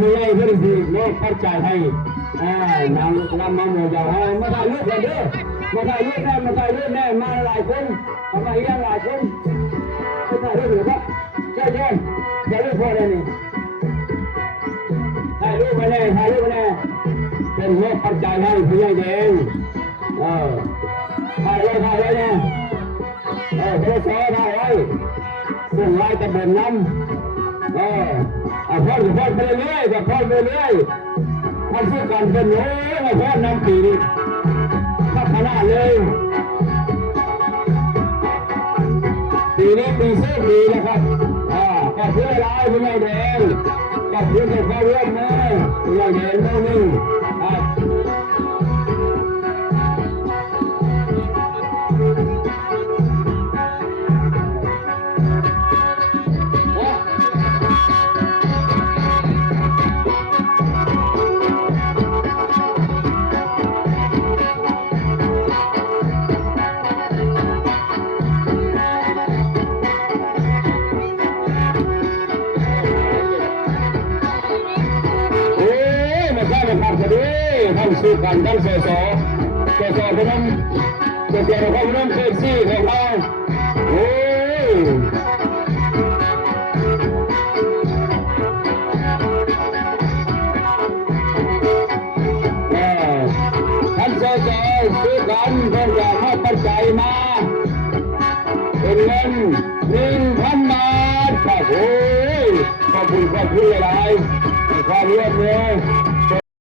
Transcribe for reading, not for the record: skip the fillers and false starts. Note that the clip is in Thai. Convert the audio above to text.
ผู้ใหญ่เพื่อนสิโลกเข้าใจให้นำมาหมดเอามาได้ลูกกันเด้อมาได้ลูกแน่มาได้ลูกแน่มาหลายคนมาเลี้ยงหลายคนไม่ได้ลูกหรือเปล่าเจ้าเจ้าจะลูกพ่อได้นี่ถ่ายรูปไปแน่ถ่ายรูปไปแน่เป็นโลกเข้าใจให้ผู้ใหญ่แดงถ่ายไว้เนี่ยโทรศัพท์ถ่ายไว้ส่งไลน์จะเดินน้ำพ่อไปเรื่อยกับพ่อไปเรื่อยมันสู้กันเป็นโอ้ยพ่อนำปีนี้พัฒนาเลยปีนี้ปีเสื้อปีนะครับก็เพื่อลายผู้ใหญ่แดงก็เพื่อจะเข้าร่วมนะผู้ใหญ่แดงโน่นนี่ครับท่านสู้กันท่านสสพนมสสพนมเขต4ของเราโอ้ท่านสสสู้กันท่านอยากให้ปัจจัยมาเป็นเงิน1,000 บาทครับโอ้ยขอบคุณหลายความร่วมมือ